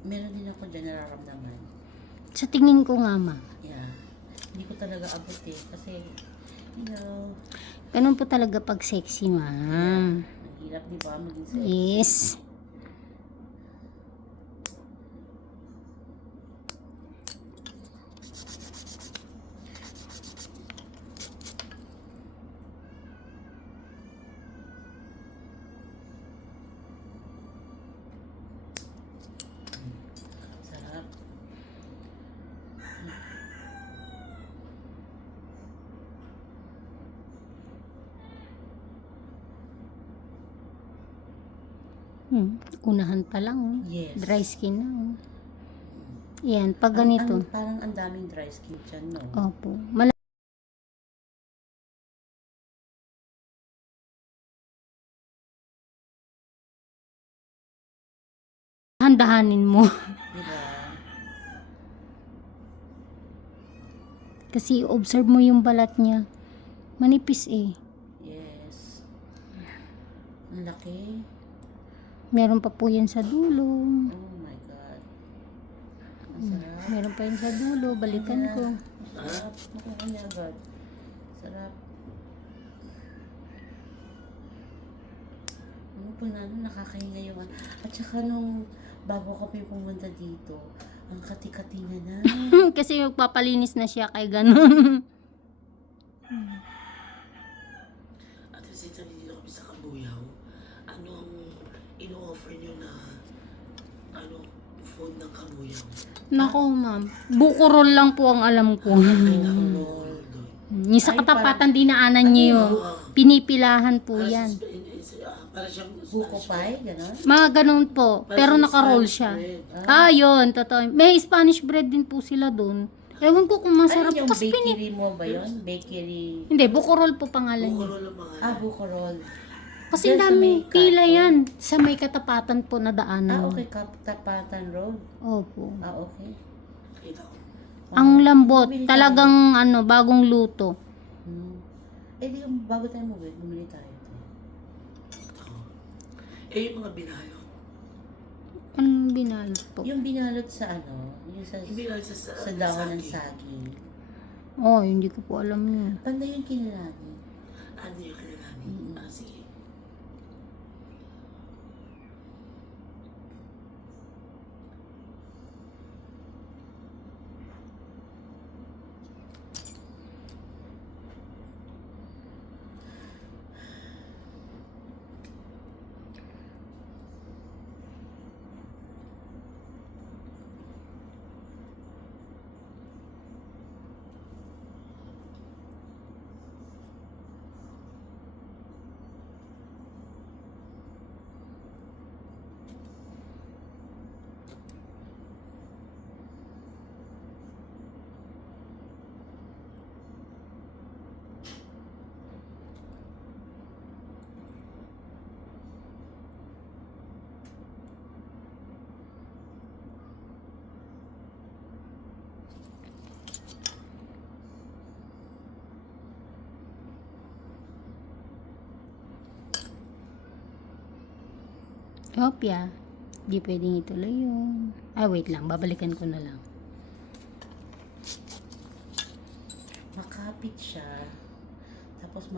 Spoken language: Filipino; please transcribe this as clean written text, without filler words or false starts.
Meron din ako dyan nararamdaman. Sa tingin ko nga, ma. Yeah. Hindi ko talaga abot eh. Kasi, you know, Ganun po talaga pag sexy, ma'am. ang hirap di ba maging sexy. Yes. Sarap. Unahan pa lang, oh. Yes. Dry skin na, oh. Yan, pag ganito. Parang ang daming dry skin dyan, no? Opo. Handahanin mo. Diba? Kasi observe mo yung balat niya. Manipis eh. Yes. Ang laki. Meron pa po yan sa dulo. Oh my God. Ang sarap. Meron pa yan sa dulo. Balikan ko. Sarap. Makuha niya agad. Sarap. Ano po na, nakakahinga yung... At saka nung bago kami pumunta dito, ang kati-kati niya na. Kasi magpapalinis na siya kay ganun. At since nandito kami sa Kabuyaw, ano ang ino-offer nyo na food ng Kabuyaw? Nako, ma'am. Buko-roll lang po ang alam ko. Ay, nakabukol doon. Yung sa katapatan dinaanan niyo yun. Pinipilahan po yan. Para siyang Buko pie, gano'n. Mga ganun po. Pero naka-roll siya. Yun. Totoo. May Spanish bread din po sila doon. Ewan ko kung masarap. Ano yung Kasi bakery mo ba yun? Bakery... Hindi, buko-roll po pangalan niya. Bukol ang mga buko roll. Kasi Diyan sa daming may pila kanto? yan. Sa may katapatan po na daanan. Okay, Tapatan Road. Opo. Okay. kita ko. Ang lambot. Bumili tayo. Talagang bagong luto. Eh di bago tayo bumili tayo. Yung mga binalot. Anong binalot po? Yung binalot sa yung sa Yung binalot sa dahon ng saging. Oh, hindi ko po alam yun. Panday yung kinalagi. Ano yung kinalamin? Sige. Hopya. Di pwedeng ituloy yun. Wait lang. Babalikan ko na lang. Makapit siya. Tapos